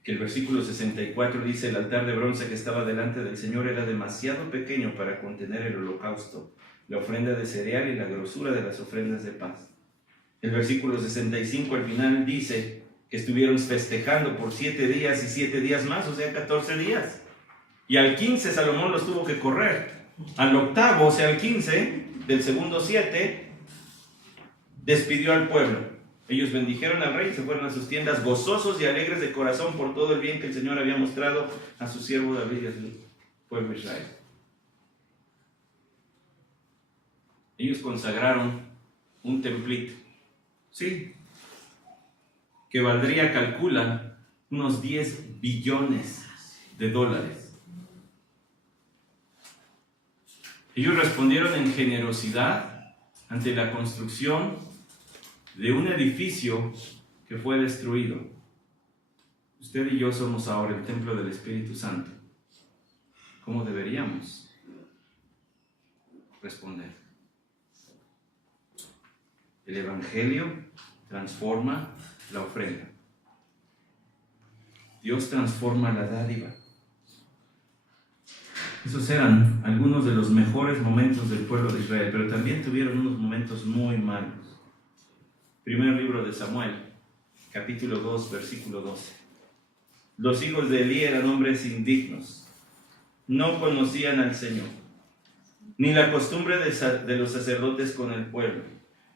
Que el versículo 64 dice: el altar de bronce que estaba delante del Señor era demasiado pequeño para contener el holocausto, la ofrenda de cereal y la grosura de las ofrendas de paz. El versículo 65 al final dice que estuvieron festejando por 7 días y 7 días más, o sea 14 días. Y al 15 Salomón los tuvo que correr. Al octavo, o sea al 15 del segundo 7, despidió al pueblo. Ellos bendijeron al rey y se fueron a sus tiendas gozosos y alegres de corazón por todo el bien que el Señor había mostrado a su siervo David y a su pueblo Israel. Ellos consagraron un templito, sí, que valdría, calculan, unos 10 billones de dólares. Ellos respondieron en generosidad ante la construcción de un edificio que fue destruido. Usted y yo somos ahora el templo del Espíritu Santo. ¿Cómo deberíamos responder? El Evangelio transforma la ofrenda. Dios transforma la dádiva. Esos eran algunos de los mejores momentos del pueblo de Israel, pero también tuvieron unos momentos muy malos. Primer libro de Samuel, capítulo 2, versículo 12. Los hijos de Elí eran hombres indignos, no conocían al Señor, ni la costumbre de los sacerdotes con el pueblo.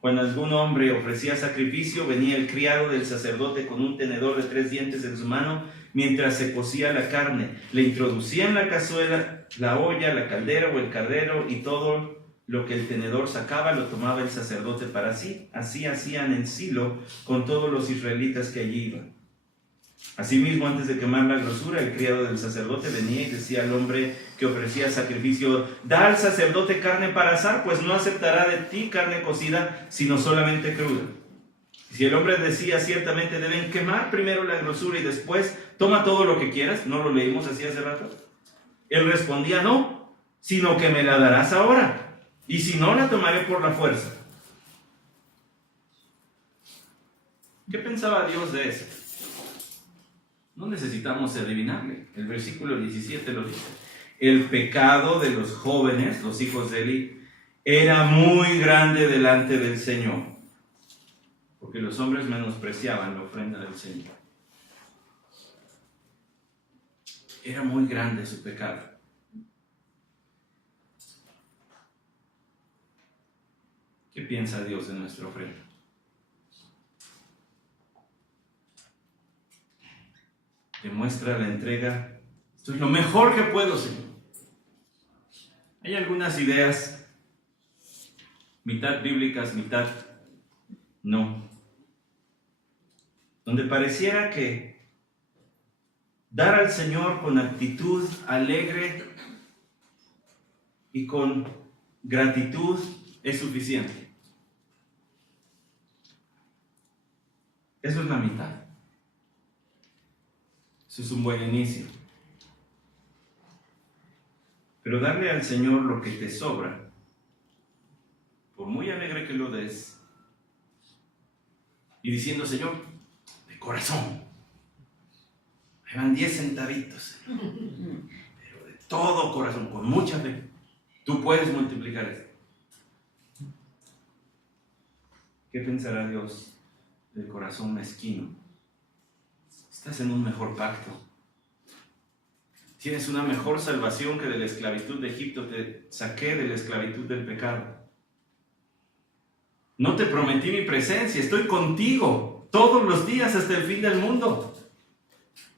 Cuando algún hombre ofrecía sacrificio, venía el criado del sacerdote con un tenedor de 3 dientes en su mano, mientras se cocía la carne. Le introducía en la cazuela, la olla, la caldera o el caldero, y todo lo que el tenedor sacaba lo tomaba el sacerdote para sí. Así hacían en Silo con todos los israelitas que allí iban. Asimismo, antes de quemar la grosura, el criado del sacerdote venía y decía al hombre que ofrecía sacrificio: da al sacerdote carne para asar, pues no aceptará de ti carne cocida, sino solamente cruda. Y si el hombre decía: ciertamente deben quemar primero la grosura y después toma todo lo que quieras, ¿no lo leímos así hace rato? Él respondía: no, sino que me la darás ahora, y si no, la tomaré por la fuerza. ¿Qué pensaba Dios de eso? No necesitamos adivinarle. El versículo 17 lo dice. El pecado de los jóvenes, los hijos de Elí, era muy grande delante del Señor, porque los hombres menospreciaban la ofrenda del Señor. Era muy grande su pecado. ¿Qué piensa Dios de nuestra ofrenda? Demuestra la entrega. Esto es lo mejor que puedo, Señor. Hay algunas ideas, mitad bíblicas, mitad no, donde pareciera que dar al Señor con actitud alegre y con gratitud es suficiente. Eso es la mitad. Eso es un buen inicio. Pero darle al Señor lo que te sobra, por muy alegre que lo des, y diciendo: Señor, de corazón, me van 10 centavitos, pero de todo corazón, con mucha fe, tú puedes multiplicar esto. ¿Qué pensará Dios del corazón mezquino? Estás en un mejor pacto. Tienes una mejor salvación que de la esclavitud de Egipto. Te saqué de la esclavitud del pecado. No te prometí mi presencia, estoy contigo todos los días hasta el fin del mundo.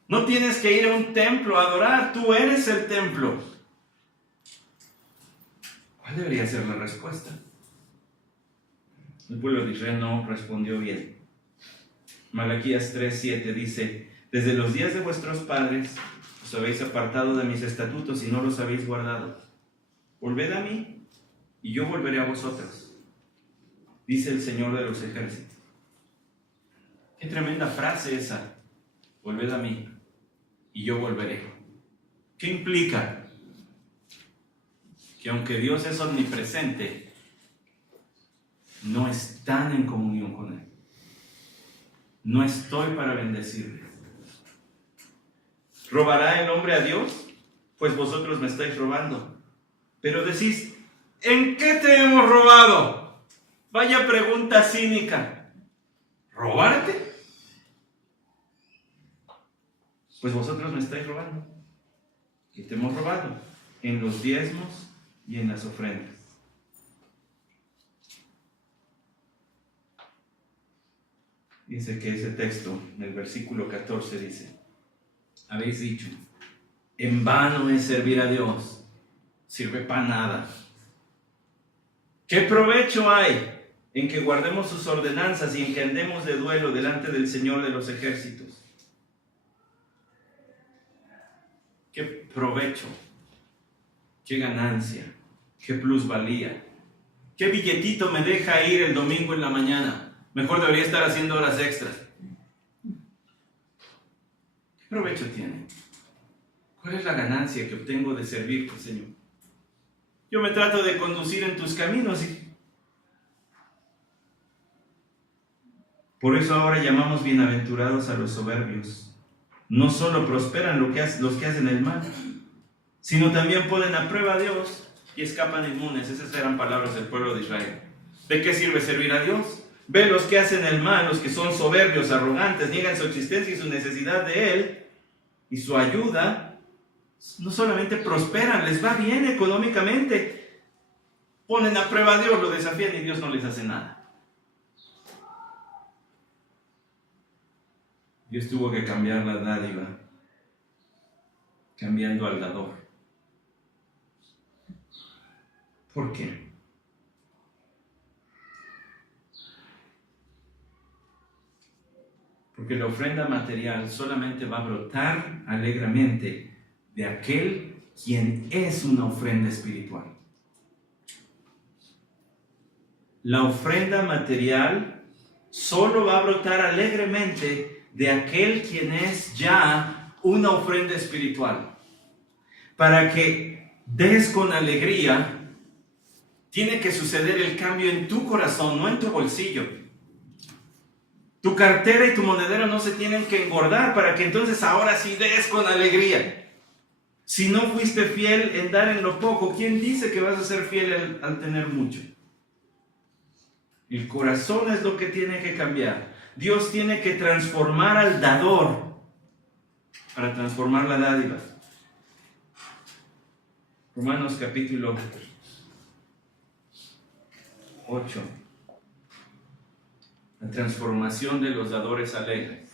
No tienes que ir a un templo a adorar, tú eres el templo. ¿Cuál debería ser la respuesta? El pueblo de Israel no respondió bien. Malaquías 3:7 dice: desde los días de vuestros padres os habéis apartado de mis estatutos y no los habéis guardado. Volved a mí y yo volveré a vosotros, dice el Señor de los ejércitos. Qué tremenda frase esa. Volved a mí y yo volveré. ¿Qué implica? Que aunque Dios es omnipresente, no están en comunión con Él. No estoy para bendecirles. ¿Robará el hombre a Dios? Pues vosotros me estáis robando. Pero decís: ¿en qué te hemos robado? Vaya pregunta cínica. ¿Robarte? Pues vosotros me estáis robando. ¿Qué te hemos robado? En los diezmos y en las ofrendas. Dice que ese texto, en el versículo 14, dice: habéis dicho, en vano es servir a Dios, sirve para nada. ¿Qué provecho hay en que guardemos sus ordenanzas y en que andemos de duelo delante del Señor de los ejércitos? ¿Qué provecho? ¿Qué ganancia? ¿Qué plusvalía? ¿Qué billetito me deja ir el domingo en la mañana? Mejor debería estar haciendo horas extras. ¿Qué provecho tiene? ¿Cuál es la ganancia que obtengo de servirte, Señor? Yo me trato de conducir en tus caminos y por eso ahora llamamos bienaventurados a los soberbios. No solo prosperan los que hacen el mal, sino también ponen a prueba a Dios y escapan inmunes. Esas eran palabras del pueblo de Israel. ¿De qué sirve servir a Dios? Ve los que hacen el mal, los que son soberbios, arrogantes, niegan su existencia y su necesidad de Él y su ayuda. No solamente prosperan, les va bien económicamente. Ponen a prueba a Dios, lo desafían y Dios no les hace nada. Dios tuvo que cambiar la dádiva, cambiando al dador. ¿Por qué? Porque la ofrenda material solamente va a brotar alegremente de aquel quien es una ofrenda espiritual. La ofrenda material solo va a brotar alegremente de aquel quien es ya una ofrenda espiritual. Para que des con alegría, tiene que suceder el cambio en tu corazón, no en tu bolsillo. Tu cartera y tu monedero no se tienen que engordar para que entonces ahora sí des con alegría. Si no fuiste fiel en dar en lo poco, ¿quién dice que vas a ser fiel al tener mucho? El corazón es lo que tiene que cambiar. Dios tiene que transformar al dador para transformar la dádiva. Romanos capítulo 8. La transformación de los dadores alegres.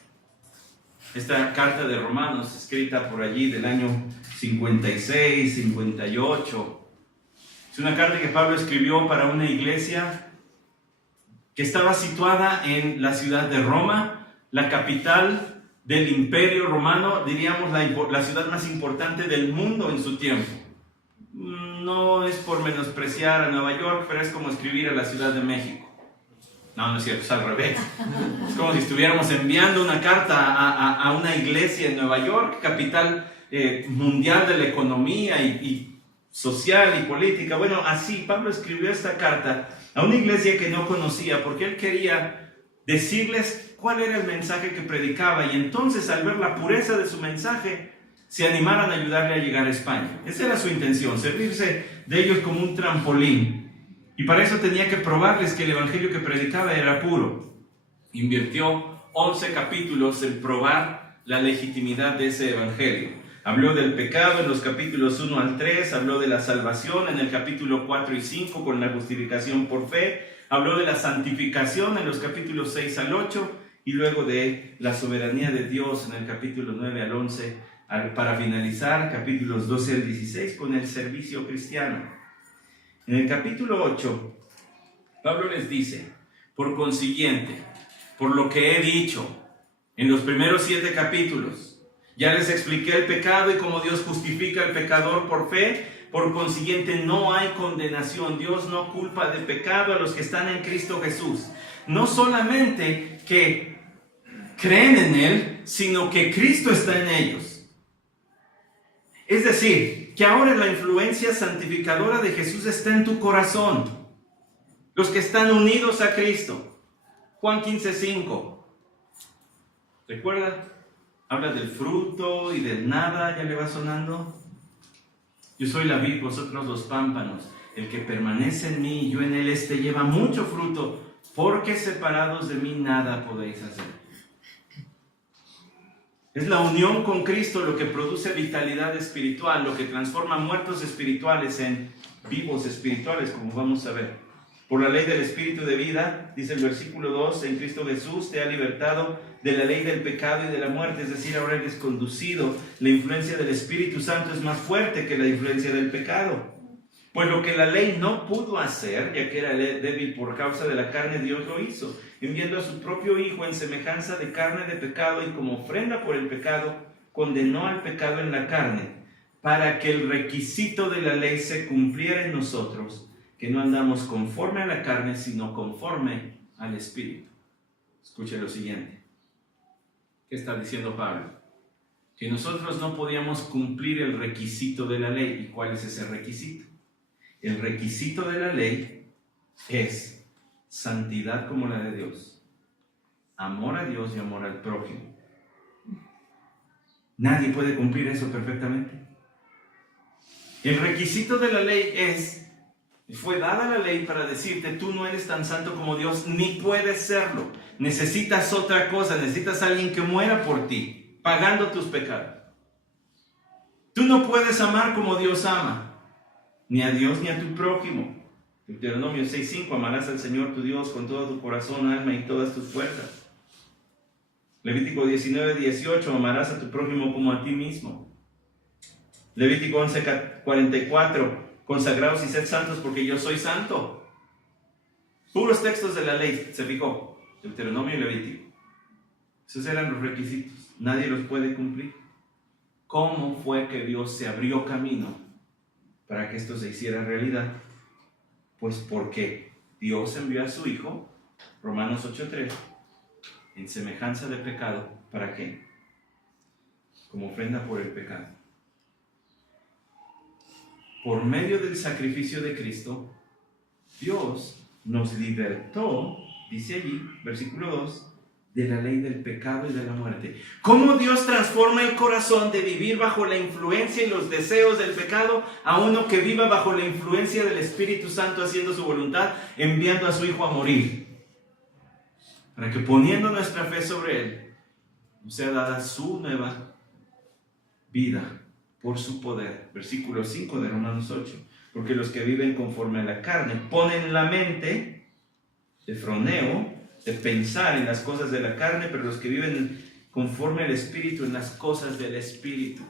Esta carta de Romanos, escrita por allí del año 56, 58, es una carta que Pablo escribió para una iglesia que estaba situada en la ciudad de Roma, la capital del Imperio Romano, diríamos la ciudad más importante del mundo en su tiempo. No es por menospreciar a Nueva York, pero es como escribir a la Ciudad de México. No es cierto, es al revés. Es como si estuviéramos enviando una carta a una iglesia en Nueva York, capital mundial de la economía y social y política. Bueno, así Pablo escribió esta carta a una iglesia que no conocía, porque él quería decirles cuál era el mensaje que predicaba, y entonces al ver la pureza de su mensaje, se animaran a ayudarle a llegar a España. Esa era su intención, servirse de ellos como un trampolín. Y para eso tenía que probarles que el evangelio que predicaba era puro. Invirtió 11 capítulos en probar la legitimidad de ese evangelio. Habló del pecado en los capítulos 1 al 3, habló de la salvación en el capítulo 4 y 5 con la justificación por fe, Habló de la santificación en los capítulos 6 al 8 y luego de la soberanía de Dios en el capítulo 9 al 11, para finalizar capítulos 12 al 16 con el servicio cristiano. En el capítulo 8, Pablo les dice: por consiguiente, por lo que he dicho en los primeros 7 capítulos, ya les expliqué el pecado y cómo Dios justifica al pecador por fe. Por consiguiente, no hay condenación. Dios no culpa de pecado a los que están en Cristo Jesús. No solamente que creen en Él, sino que Cristo está en ellos. Es decir, que ahora la influencia santificadora de Jesús está en tu corazón. Los que están unidos a Cristo. Juan 15:5. ¿Recuerda? Habla del fruto y del nada, ¿ya le va sonando? Yo soy la vid, vosotros los pámpanos. El que permanece en mí y yo en él, este lleva mucho fruto, porque separados de mí nada podéis hacer. Es la unión con Cristo lo que produce vitalidad espiritual, lo que transforma muertos espirituales en vivos espirituales, como vamos a ver. Por la ley del Espíritu de vida, dice el versículo 2, en Cristo Jesús te ha libertado de la ley del pecado y de la muerte, es decir, ahora eres conducido. La influencia del Espíritu Santo es más fuerte que la influencia del pecado. Pues lo que la ley no pudo hacer, ya que era débil por causa de la carne, Dios lo hizo, enviando a su propio Hijo en semejanza de carne de pecado, y como ofrenda por el pecado, condenó al pecado en la carne, para que el requisito de la ley se cumpliera en nosotros, que no andamos conforme a la carne, sino conforme al Espíritu. Escuche lo siguiente. ¿Qué está diciendo Pablo? Que nosotros no podíamos cumplir el requisito de la ley. ¿Y cuál es ese requisito? El requisito de la ley es santidad como la de Dios, amor a Dios y amor al prójimo. Nadie puede cumplir eso perfectamente. El requisito de la ley fue dada la ley para decirte: tú no eres tan santo como Dios, ni puedes serlo. Necesitas otra cosa, necesitas a alguien que muera por ti, pagando tus pecados. Tú no puedes amar como Dios ama, ni a Dios ni a tu prójimo. Deuteronomio 6:5, amarás al Señor tu Dios con todo tu corazón, alma y todas tus fuerzas. Levítico 19:18, amarás a tu prójimo como a ti mismo. Levítico 11:44, consagraos y sed santos porque yo soy santo. Puros textos de la ley, se fijó, Deuteronomio y Levítico. Esos eran los requisitos, nadie los puede cumplir. ¿Cómo fue que Dios se abrió camino para que esto se hiciera realidad? Pues porque Dios envió a su Hijo, Romanos 8:3, en semejanza de pecado. ¿Para qué? Como ofrenda por el pecado. Por medio del sacrificio de Cristo, Dios nos libertó, dice allí, versículo 2, de la ley del pecado y de la muerte. ¿Cómo Dios transforma el corazón de vivir bajo la influencia y los deseos del pecado a uno que viva bajo la influencia del Espíritu Santo, haciendo su voluntad, enviando a su Hijo a morir? Para que poniendo nuestra fe sobre Él, nos sea dada su nueva vida por su poder. Versículo 5 de Romanos 8. Porque los que viven conforme a la carne ponen la mente de froneo, de pensar en las cosas de la carne, pero los que viven conforme al Espíritu, en las cosas del Espíritu.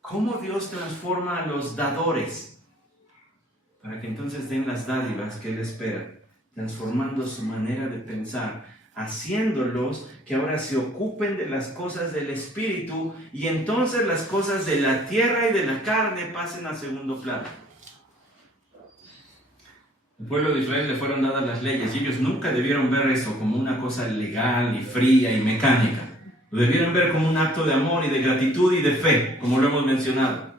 ¿Cómo Dios transforma a los dadores? Para que entonces den las dádivas que Él espera, transformando su manera de pensar, haciéndolos que ahora se ocupen de las cosas del Espíritu, y entonces las cosas de la tierra y de la carne pasen a segundo plano. Al pueblo de Israel le fueron dadas las leyes y ellos nunca debieron ver eso como una cosa legal y fría y mecánica. Lo debieron ver como un acto de amor y de gratitud y de fe, como lo hemos mencionado.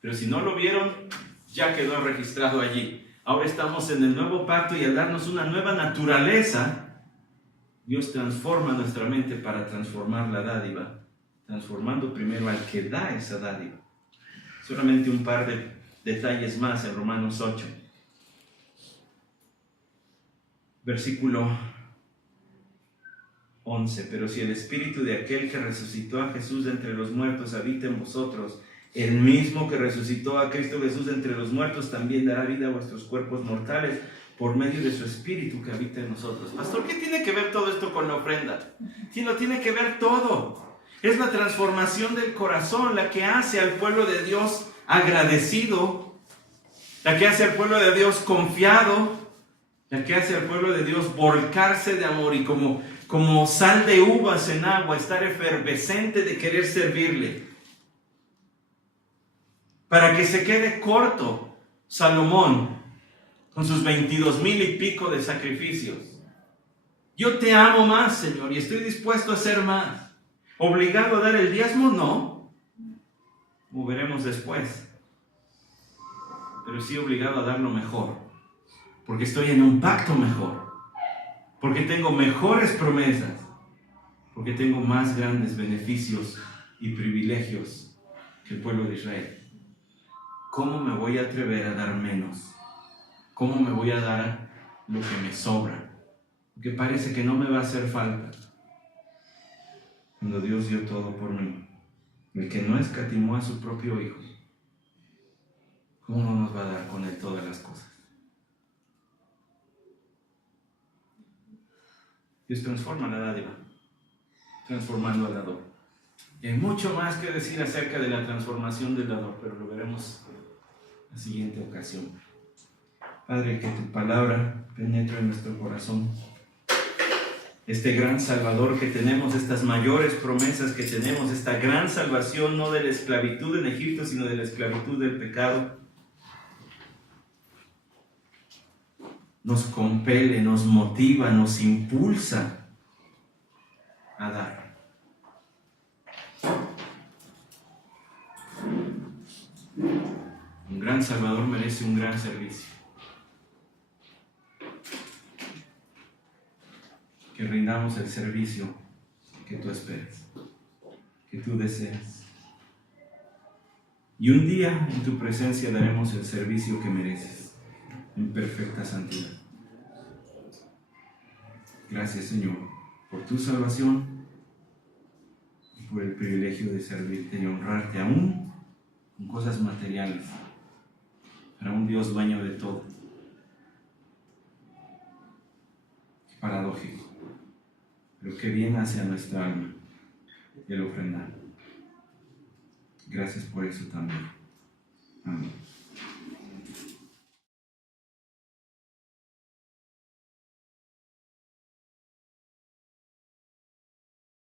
Pero si no lo vieron, ya quedó registrado allí. Ahora estamos en el nuevo pacto, y al darnos una nueva naturaleza, Dios transforma nuestra mente para transformar la dádiva, transformando primero al que da esa dádiva. Solamente un par de detalles más en Romanos 8. Versículo 11. Pero si el Espíritu de aquel que resucitó a Jesús de entre los muertos habita en vosotros, El mismo que resucitó a Cristo Jesús entre los muertos también dará vida a vuestros cuerpos mortales por medio de su Espíritu que habita en nosotros. Pastor, ¿qué tiene que ver todo esto con la ofrenda? Sí, lo tiene que ver todo. Es la transformación del corazón la que hace al pueblo de Dios agradecido, la que hace al pueblo de Dios confiado, la que hace al pueblo de Dios volcarse de amor y como sal de uvas en agua, estar efervescente de querer servirle. Para que se quede corto Salomón con sus 22,000 y pico de sacrificios. Yo te amo más, Señor, y estoy dispuesto a hacer más. ¿Obligado a dar el diezmo? No. Como veremos después. Pero sí obligado a dar lo mejor. Porque estoy en un pacto mejor. Porque tengo mejores promesas. Porque tengo más grandes beneficios y privilegios que el pueblo de Israel. ¿Cómo me voy a atrever a dar menos? ¿Cómo me voy a dar lo que me sobra? Porque parece que no me va a hacer falta. Cuando Dios dio todo por mí, el que no escatimó a su propio Hijo, ¿cómo no nos va a dar con Él todas las cosas? Dios transforma la dádiva, transformando al dador. Y hay mucho más que decir acerca de la transformación del dador, pero lo veremos en la siguiente ocasión. Padre, que tu palabra penetre en nuestro corazón. Este gran Salvador que tenemos, estas mayores promesas que tenemos, esta gran salvación no de la esclavitud en Egipto, sino de la esclavitud del pecado, nos compele, nos motiva, nos impulsa a dar. Un gran Salvador merece un gran servicio. Que rindamos el servicio que tú esperas, que tú deseas. Y un día en tu presencia daremos el servicio que mereces, en perfecta santidad. Gracias, Señor, por tu salvación y por el privilegio de servirte y honrarte aún con cosas materiales, para un Dios dueño de todo. Paradójico, pero qué bien hace a nuestra alma el ofrendar. Gracias por eso también.